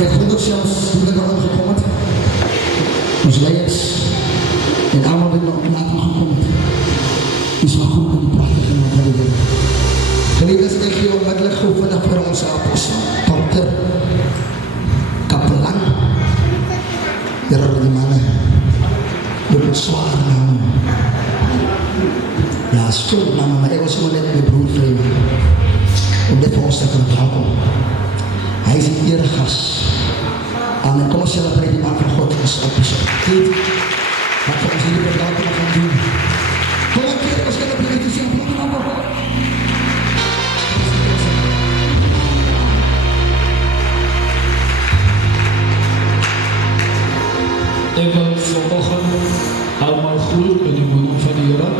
Ek groet ook selfs hoe ek al gekom het. Ons leiers en allemaal wat nog na toe gekom het. Is maar goed in die prachtige naam van die Here. Geliefdes, ek gee onmiddellik gou vandag vir ons apostel, dokter, kapelaan, Here die manne, met een zware naam. Ja, stil naam, maar ek was gewoon net my broer vreemd, om dit vir ons te kan helpen. Hy is die eregas. Amen. Kom ons celebrate die man van God is op ons tijd. Wat vir ons hierdie bedalking gaan doen. Kom ons keer, ons celebrate die man van God. Ek wil vanoggend allemaal groet in die woning van die Here.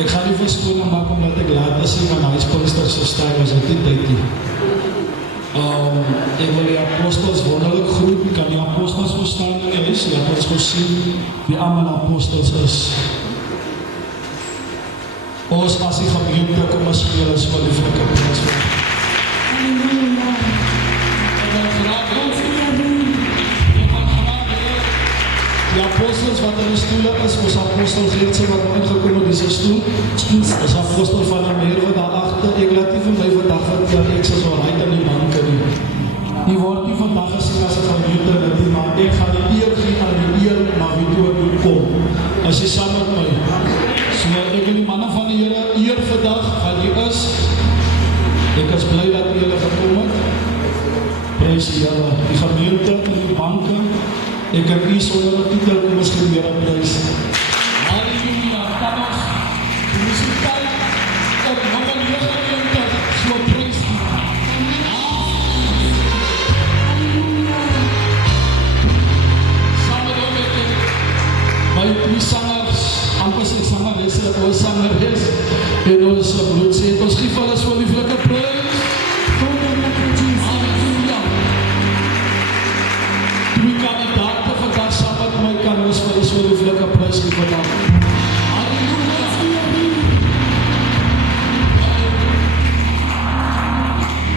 Ek gaan nie verskoning maak omdat ek later sien van huispolster so stijl as ek die tyd nie. Ek wil die apostels wonderlik groet, kan die apostels verstaan in die huis, laat ons gesien wie allemaal apostels is. Ons as die gemeente kom as speel as wat die vlikke prins van. Die apostels wat in die stoel is, ons apostel Geertse wat ingekom in die stoel, ons apostel van die meer wat daar achter, ek laat nie van my vandag dat ek so rijk in die banke nie. Die word nie vandag gesien as een gemeente in die, maar ek gaan die eer gee aan die eer na wie toe ek moet kom. As jy saam met my. So ek wil die mannen van die Here eer vandag, wat die is. Ek is blij dat die Here gekom het. Prys die Here, die gemeente in die banke. Ek heb nie sonder een titel kom ons die Here prys. Halleluja, kan ons die muziekheid op nummer 29 so prys. Samen dan met my drie sangers, amper sy sangeres, ons sangeres, en ons bloedse, ons geef alles voor lieflike prys. Halleluja. Wie kan die daarte vandag saam met my kan ons vir die so lieflike prys geef vandag. Halleluja.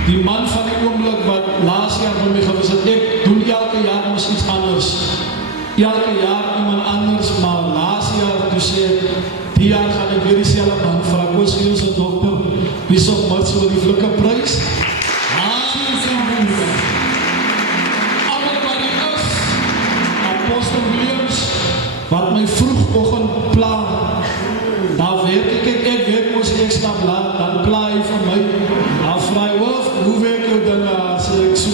Die man van die oomblik wat laas jaar vir my gewis het, ek doen elke jaar ons iets anders. Elke jaar iemand anders, maar laas jaar toe sê ek, die jaar gaan ek weer die selwe man vraag, ons gee ons dokter, wie is op wat so lieflike prys? Halleluja. Apostel Williams, wat my vroegoggend pla, daar werk ek werk moes ek stap laat, dan pla hy van my, dan vraag hy, hoe werk jou dinge, sê ek so,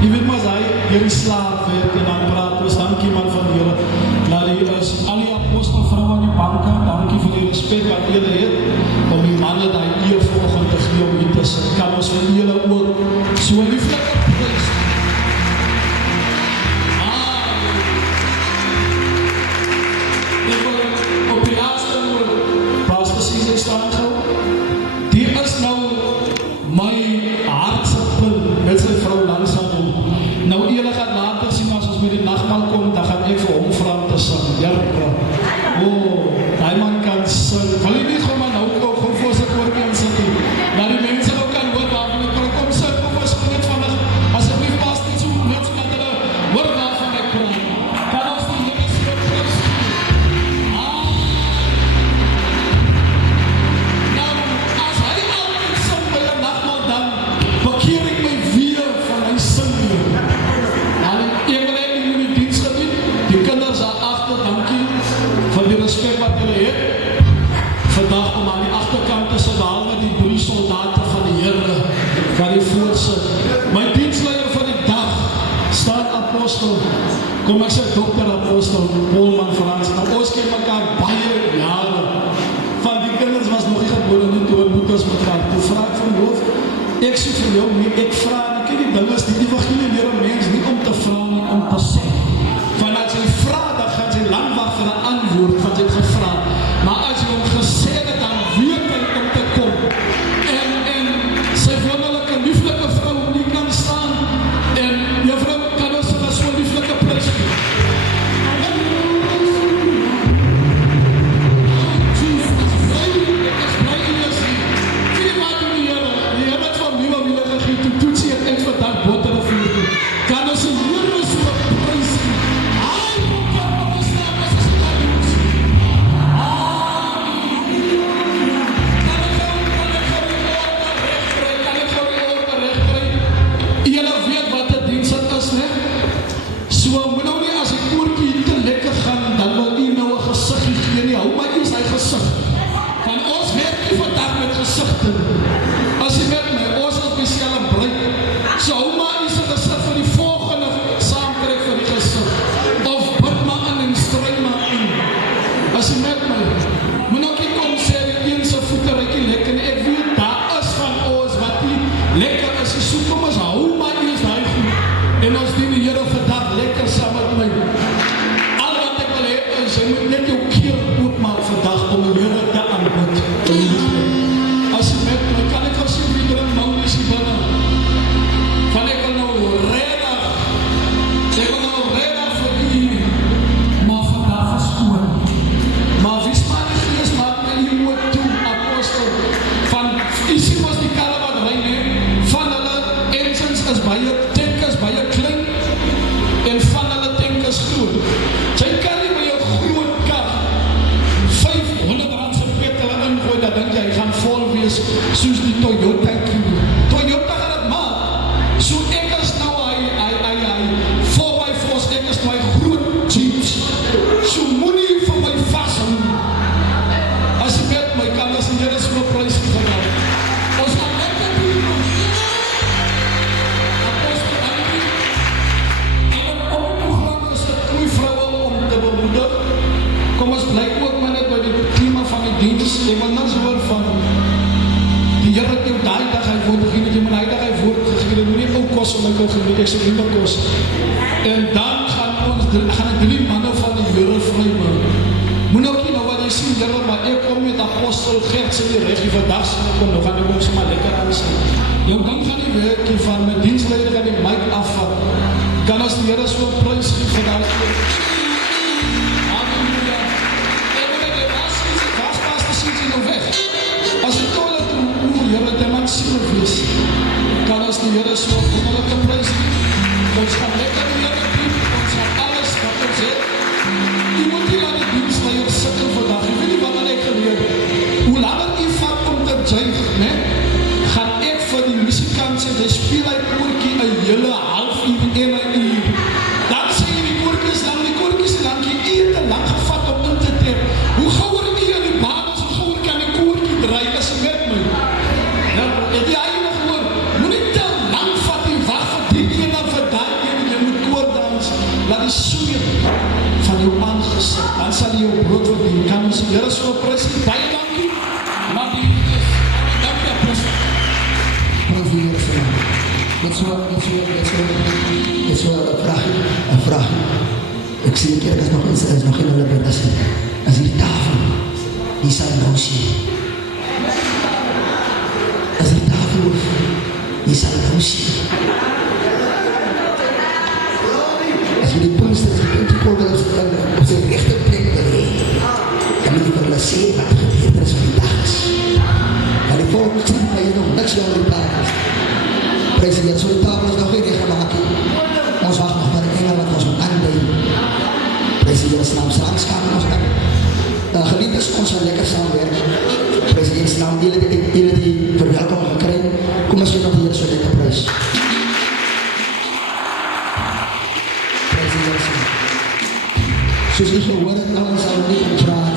jy weet maar, hy hier die slaap werk, en dan praat ons, dankie man van die Here, dat hy is, al die apostel vrou aan die banke, dankie vir die respect wat julle het, om die manne die eer vanoggend te gee, om hier te sit, kan ons vir julle ook, so lieflike prys. Op die laatste woord, pas precies ek staan gauw, die is nou my hartse punt met sy vrou langzaam om. Nou eerlijk gaat later sien, as ons met die nachtmaal kom, dan gaan ek vir hom vraag te sing. Jerke, die man kan sing. Wil jy nie gewoon maar nou ook gewoon voor sy koor kan sit, maar die mense ook kan hoor, waarvan ek kom sit, of ons moet het vannig, as ek nie pas niet so net so dat hulle hoor waarvan ek praat. Kan ons die Here so prys. Keer ek my weer van my sin weer. Ek wil ek in die dienst gebied, die kinders daar achter, dankie vir die respect wat julle het. Vandag kom aan die achterkant is behalwe die 3 soldaten van die Here, wat die voorsit. My dienstleider van die dag, staan apostel, kom ek sê dokter apostel, Polman Frans, nou ons ken mekaar baie jare, van die kinders was nog nie gebore nie, toe ontmoet ons mekaar, toe vraag ek van hoof, ek sê vir jou nie, ek vraag, ek ken die ding is, die evangelie leer een mens nie om te vraag nie, om te sê. Van as jy vraag, dan gaan jy lang wacht vir een antwoord, van jy het gevraag. Maar as jy hom gesê het, dan weet hy om te kom. En sy wonderlijke, lieflike vrou nie kan staan, en juffrou kan ons vir so lieflike prys gee. Jesus, ek is blij in jy sien. Zie wat doen die Here het van nieuwe wiele gegee toe Sy kan nie by 'n groot kar R500 se petrol ingooi, dat dink jy gaan vol wees soos die Toyota Cube. Toyota gaan dit maak. So ek is nou hy 4x4's, ek is nou hy groot jeeps. So moenie vir my vashou. As jy met my kan, as jy is vir prys gegaan. Ons gaan net die Apostel Annie. En op die program is dit goeie vroue om te bemoedig. Kom ons bly ook maar net by die klima van die diens. Ek wil niks hoor van die Here het jou daai dag hy woord begin het jy maar hy dag hy woord gegee het nie ou kos om my te gee ek sê nie kos. En dan gaan 3 manne van die Here vrymaak. Moet ook nie nou wat jy sien Here, maar ek kom met apostel Gert in die regie vandag sien ek kom nou gaan ek ons maar lekker aan sien. Jou dan gaan die werkie van my diensleier aan die mic afvat. Kan ons die Here so prys gee vir daai. Halleluja. Ek wil net was die sien jy nou weg. As ek toe dat Here te man siel wees, kan ons die Here so wonderlike prys gee. Ons gaan lekker die Here dien, ons gaan alles wat ons het. Jy moet hier aan die diensleier sikkel vandag, jy weet nie wat ek geleer. Hoe lang het jy vat om te juig, ne? Gaan ek vir die musikant sê, jy speel hy koorkie 'n hele halfuur en 'n uur. Dan sê jy die koorkies lang, jy eet te lang gevat om in te trek. Hoe gouer jy aan die baan, hoe gouer kan die koorkie draai, as jy met my. Het jy nog gehoor, moet nie te lang vat en wacht vir die ene en vir die ene, jy moet koordans, laat die soeën van jou aangesit, dan sal jy jou brood verdien, kan ons die Here so prys, baie dankie, maar die is, dankie apostel. Prys die Here vir my. Dit is so een vraag. Ek sê die keer, is nog geen hulle bid, as die tafel, die sal nou sien. As die tafel hoef, die sal nou sien. As jy die puntsters, die puntjekolder op sy rechte plek wil hee, dan moet jy vir hulle sê wat gebeurd is van die dag is. En die volk sien dat jy nog niks jou in die taak is. Prys die Here, so die tafel is nog geen gemaakt. Ons wacht nog naar die engel wat ons moet aanduiden. Prys die Here, naam saamskakel ons kan. Geliefdes, ons gaan lekker saamwerk. Prys die Here, naam julle die verwelkom gekry. Kom ons gee nog die Here so lekker prys. Prys die Here. Soos jy gehoor het, nou ons sal nie praat.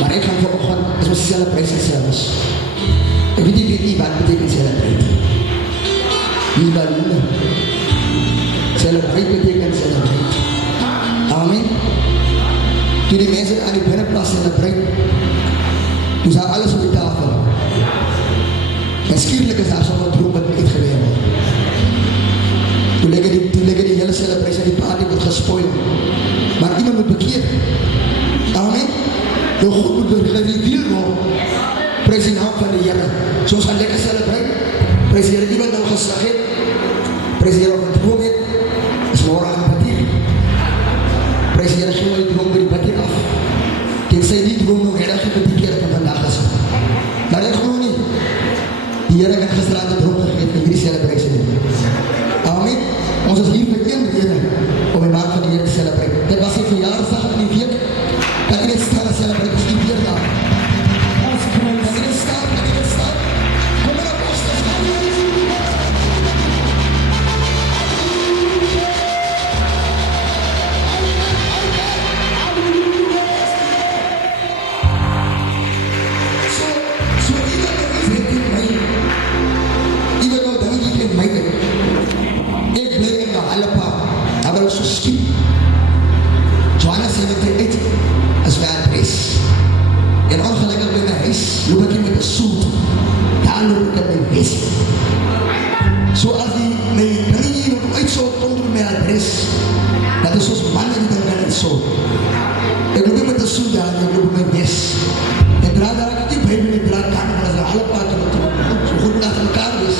Maar ek gaan vanoggend, is ons celebration service. Ek weet nie wat betekent celebrate. Nie balloene. Celebrate betekent celebrate. Amen. Toe die mense aan die binnenplaas celebrate, toe sal alles op die tafel. En skierlik is daar so'n droom wat uitgeleer word. Toe legge die hele celebration, die party word gespoil. Maar iemand moet bekeer. Amen. Jou God moet gereveal word. Prys die naam van die Here. So ons gaan lekker celebrate. Prys die Here, iemand nou geslag het. Prys die Here op het droom het. Is morgen aan badier. Prys die Here, gee my die droom by die badier af. Tensy die droom nog reddig op die keer van vandag is. Maar ek geloof nie. Die Here het gisteraan die droom gegeet in hierdie celebration. Amen. Ons is hier vir een rede om die maand van die Here te celebrate. Dit was die verjaarsdag in die week. Kan jy net staan en celebrate, is die weer daar. Kan jy net staan, kom maar apostels, kom maar. So iemand nou iets het in my, iemand nou dingetjie in my, ek bly in die Hallepa, daar wil so skiep. Johannes 7:8 is my adres. En ongelukkig by my huis, loop ek met 'n soet. Daar loop ek in my huis. So as die my dingetjie wat uitsoek onder my adres, dat is soos manne die dinge uitsoek. Ek loop met 'n soet daar, ek loop my huis. En draai daar ek die Bybel in draai kan, maar as die Hallepa so goed na mekaar is.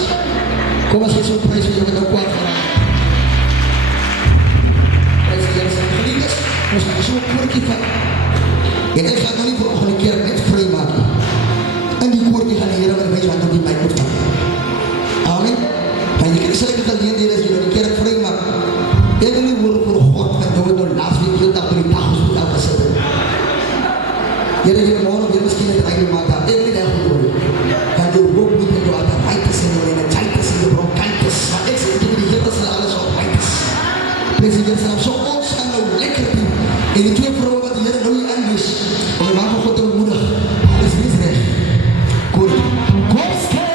Kom as jy so prys vir jou met 'n kwaad van. Prys die Here, geliefdes. Ons gaan so 'n koortjie vat. En ek gaan nou nie vanoggend 'n keer net vry maak nie. In die koortjie gaan die Here my wys wat op die mic moet vat. Amen. Want jy kan sê dat die Here is jy nou 'n keer vry maak. Ek wil nie hoor vir God wat nou Yan ang ginawa mo, yan mas kinatay ng mata. Eh, hindi na ako doon. Kaya huwag mo nito at ang itis na yun, ang itis na yun, bronchitis. Ang ex, ito binigyan sa alas o itis. President sa so all sa ano, lekkerti. Eh, ito yung pro at yan ang English. Ang mga ko ito muna. President na. Good. Koske!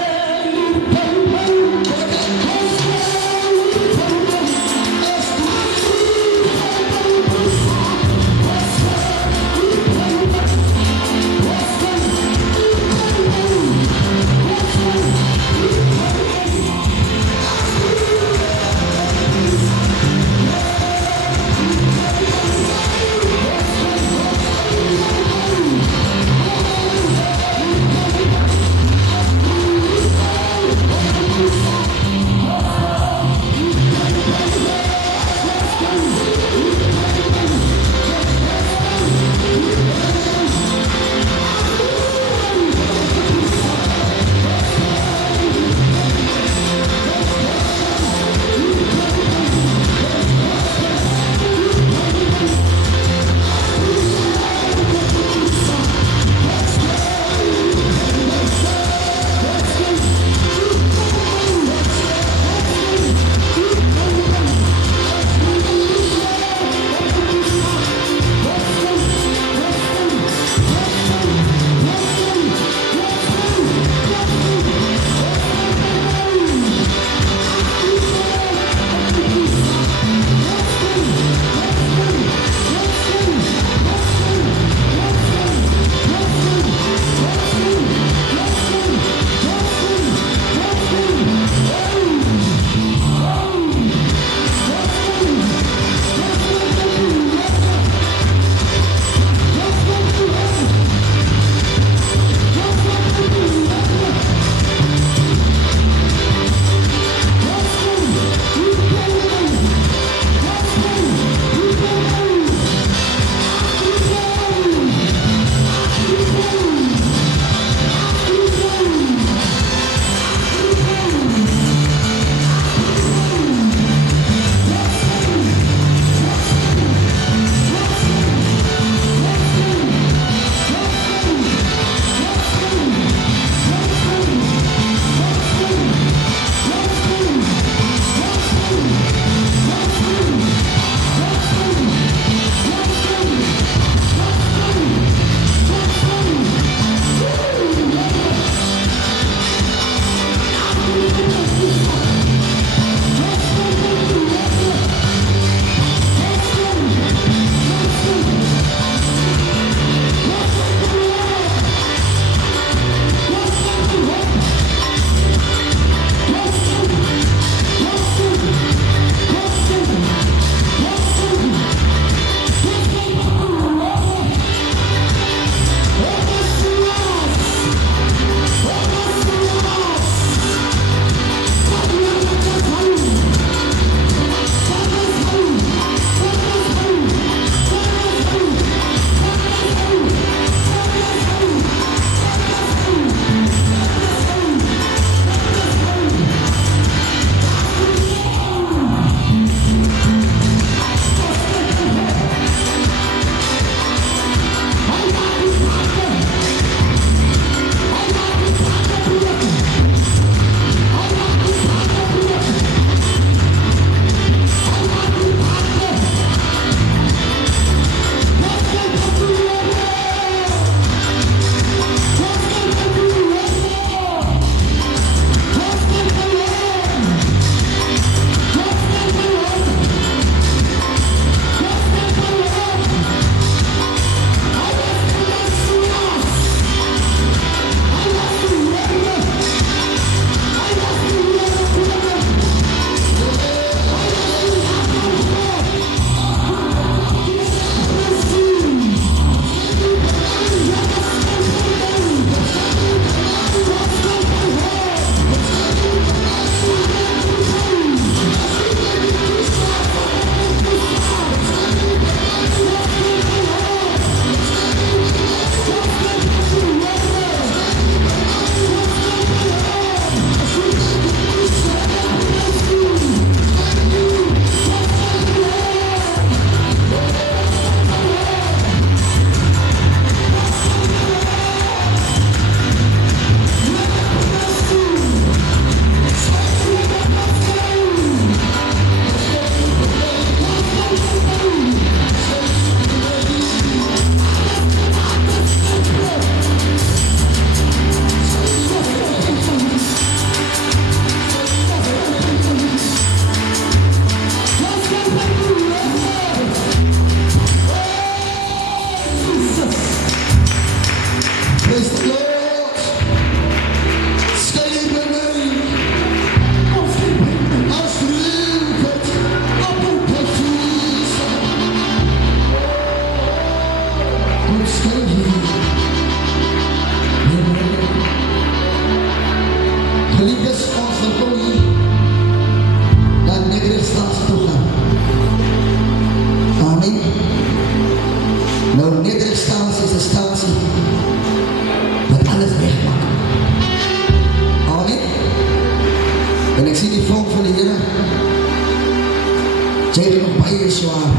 Sy het nog baie swaar.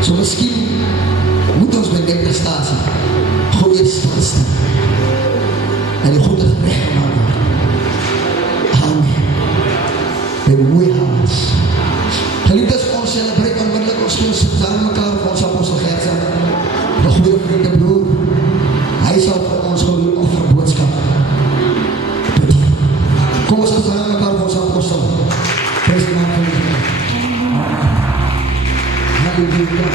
So miskien moet ons by die prestasie gewoon weer stilstaan en die goede recht gemaakt worden. Amen. Met mooie haals. Geliefdes, ons celebrate onmiddellik ons skills saam mekaar vir ons apostel Gertsen, die goeie vriende broer. Hy sal vir ons goeie offerboodskap bedien. Kom ons saam mekaar vir ons apostel. Prijs die naam van die Heer. Halleluja.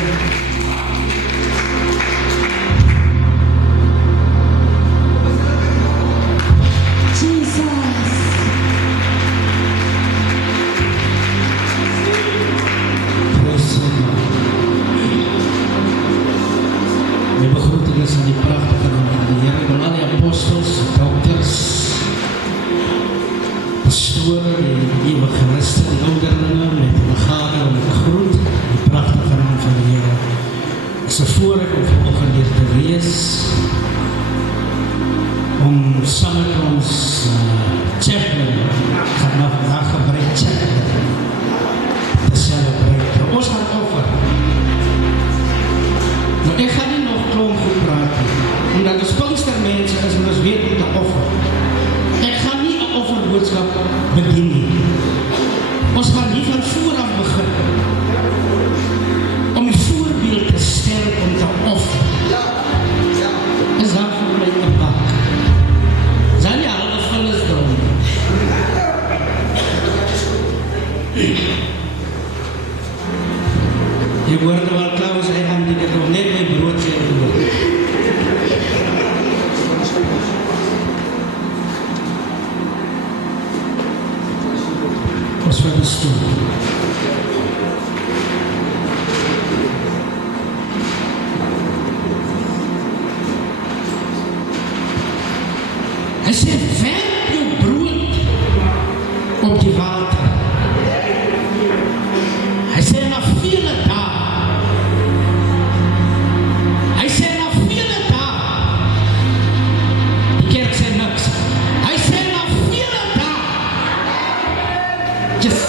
Aan die prachtige naam van die Heer, van al die apostels, dokters, pastoren, die evangelisten, die ouderlinge, met die begade en die groet, die prachtige naam van die Heer. Het is een voorrecht om vanochtend hier te wees, om samen met ons chaplain, ik ga nog vandaag gebruik chaplain, te celebreren. Ons gaan offer. Nou, ek gaan nie nog klomp goed praat nie, omdat ons Pinkstermense is en ons weet om te offer. Ek gaan nie 'n offerboodskap bedien nie. Ons gaan nie van vooraf begin om die voorbeeld te stel om te offer. Is dat vir my 'n bak? Zijn nie alle vullis drom nie. Die woorde wat Klaus hy gaan die dit nog net my brood sê doen. Ons wat is toe. Hy sê, werp jou brood op die water. Hy sê, na vele dae. Hy sê, na vele dae. Die kerk sê niks. Hy sê, na vele dae. Yes.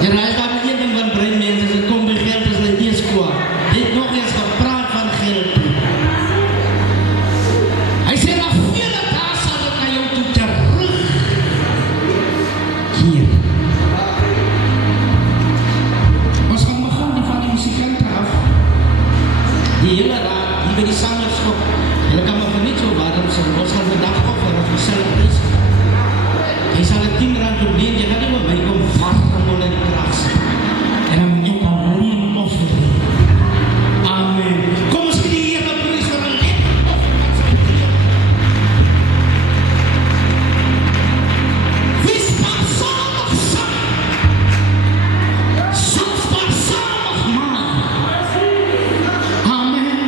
Jy raai daar nie een ding van brein mense, as het kom by geld, is hulle eers kwaad. Dit het nog eens gepraat van geld. Hy sê, na vele dae sal ek na jou toe terug. Hier. Ons gaan begin die van die muzikante af. Die hele raad, die by die sangerskop, hulle kan maar niet zo warm zijn. Ons gaan vandaag offer of die celebratie. Jy sal het 10 rand opneem, jy gaan nie met my kom warm onder die kracht zijn. En dan moet jy alleen offer. Amen. Kom ons gee die Heer wat prys vir 'n lekker offer wat sy Heer. Wie spaarsamig sang, sal spaarsamig maak. Amen.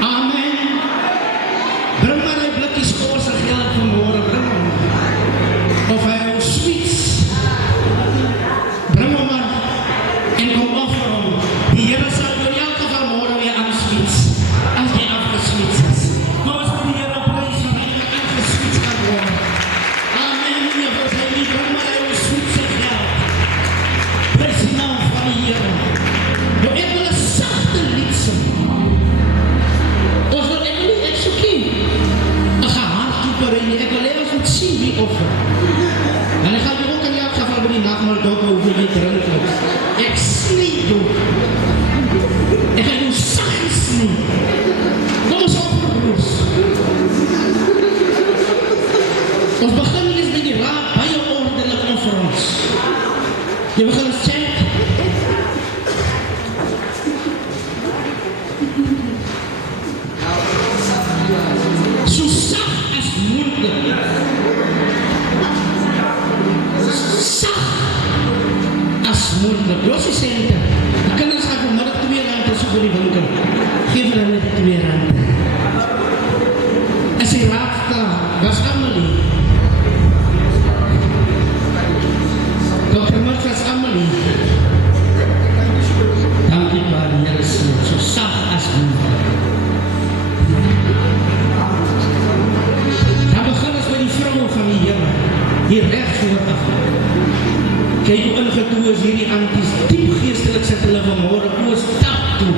Amen. Bring maar die blikkies koors en geld vanmorgen, bring hom. Of hy hom sweets. Bring hom maar en kom offer hom. Die Here sal jou in elk geval môre weer aansweets, as jy afgesweets is. Maar ons moet die Here prys dat hy aangesweets kan word. Amen. Nie vir sy nie, bring maar hy hom sweets en geld. Prys die naam van die Here. Nou ek wil 'n sagte lied sing. Ons wil ek wil nie ek soekie 'n gehaardkeeper en ek wil hê ons moet sien wie offer. En ek gaan jou ook in elk geval by die nagmaal dop hoeveel jy drink het. Ek snie jou. Ek gaan jou sag snie. Kom ons offer broers. Ons begin eers by die raad, baie ordelik offer ons. Jy begin ons chant. So sag as moontlik. Sag as moontlik. Los die sente. Die kinders gaan vanmiddag 2 rand so vir die winkel. Geef vir hulle die 2 rand. As jy raak klaar, was Amelie. Dr. Murphy was Amelie. Dankie pa, die Here is so sag as moontlik. Dan begin ons by die vroue van die Here, hier recht voor af. Kyk hoe ingetoe is hierdie anties, diep geestelik sit hulle vanmorgen, hoe is tap toe.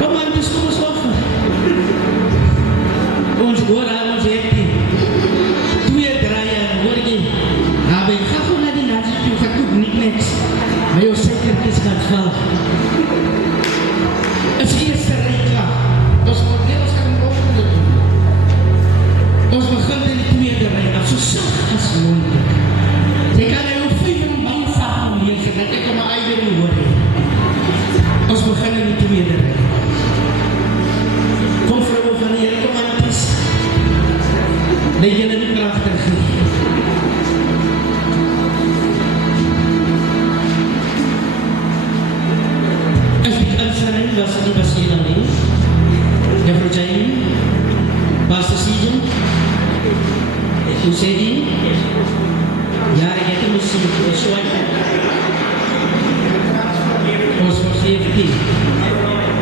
Kom anties, kom ons offer. Ons hoor aan ons het die 2 draaien, hoor jy, naby, ga gewoon na die nazi toe, ga koek niet niks, maar jou suikerkies gaat val. Is eerste rij klaar, ons moet nie, ons gaan hem opgeleid doen. Ons begin in die 2de rij, af so sacht as moeilijk. Jy kan nou 5 en baie sacht lees, en dat ek om my eigen nie hoor nie. Ons begin in die 2de rij. Kom vrouwe van die Heer, kom anties. Dat jylle nie prachtig nie. As die instelling was nie baseren nie. Juffrou Jamie, Pastor Season, hoe sê die? Ja, ek het hem misschien geswaai. Ons vergeef die.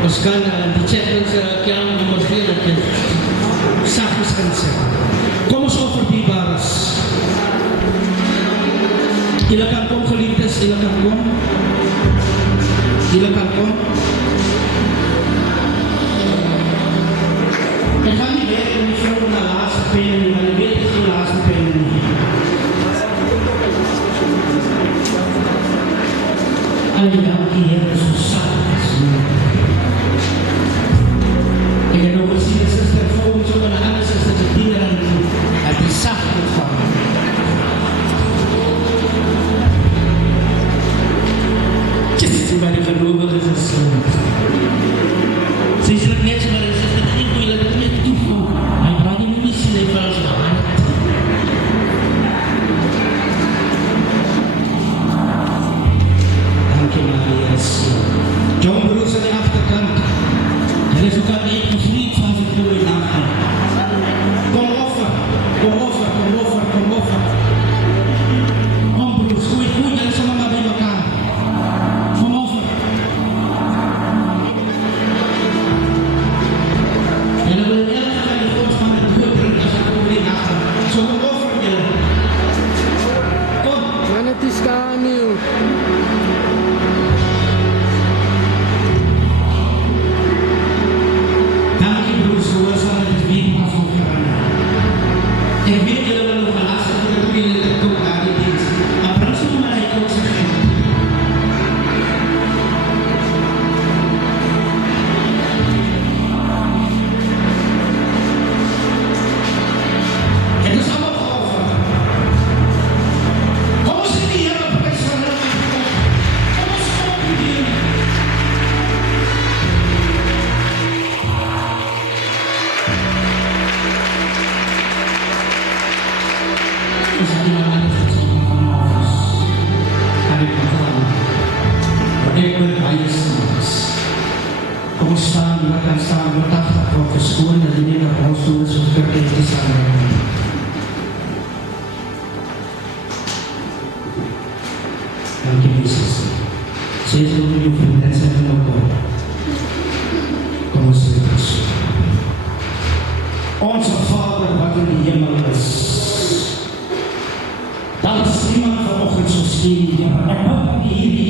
Ons kan die chaplains kern nummer 4 dat jy sagtens kan sê. Kom ons offer die bares. Julle kan kom geliefdes, julle kan kom. Julle kan kom. Ek gaan nie weet om die vrou na laaste penne nie, maar ek weet is die laaste penne nie. Al die dankie Heer is so saak as nie. Ek het nog gesien die sister vrou so van die ander sister die diener aan die het die saak ontvang. Die by die geloof is een slim. Sy is net so maar die sister die nie moeilijk het net toevoeg. Hy praat die nie sien hy val so hard. Dankie Marius. John Bruce aan die achterkant. Hy is ook aan die gevriend van sy toe in nacht. Kom offer, kom offer, kom offer, kom offer. Kom Bruce, goeie, jy is allemaal by mekaar. Kom offer. En dan wil ek elke van die gods van het dood drink as ek over die nacht. So kom offer julle. Kom. Man, het is kaanieuw. Dankie broers, gehoorzaam dat het weer pas opgeraden. Ik weet jullie wel nog een laatste voor het jullie te doen naar die dienst. Maar breng zo maar uit ook zijn geld. Het is allemaal geofferd. Kom eens in die Heer op prijs van hem. Kom eens op die Heer. Is dat die man is het zo'n van offers? Kan ik bevallen? Wat ik wil bij je s'nachts. Kom ons staan, we gaan staan, we dachten op de school en die nemen op ons toe is om verkeerd te zijn. Dank je, Jezus. Zeg door je vrienden en zeg ook op. Kom ons terug. Onze Vader wat in de hemel is. Dat is iemand vanochtend zo stil. En wat hier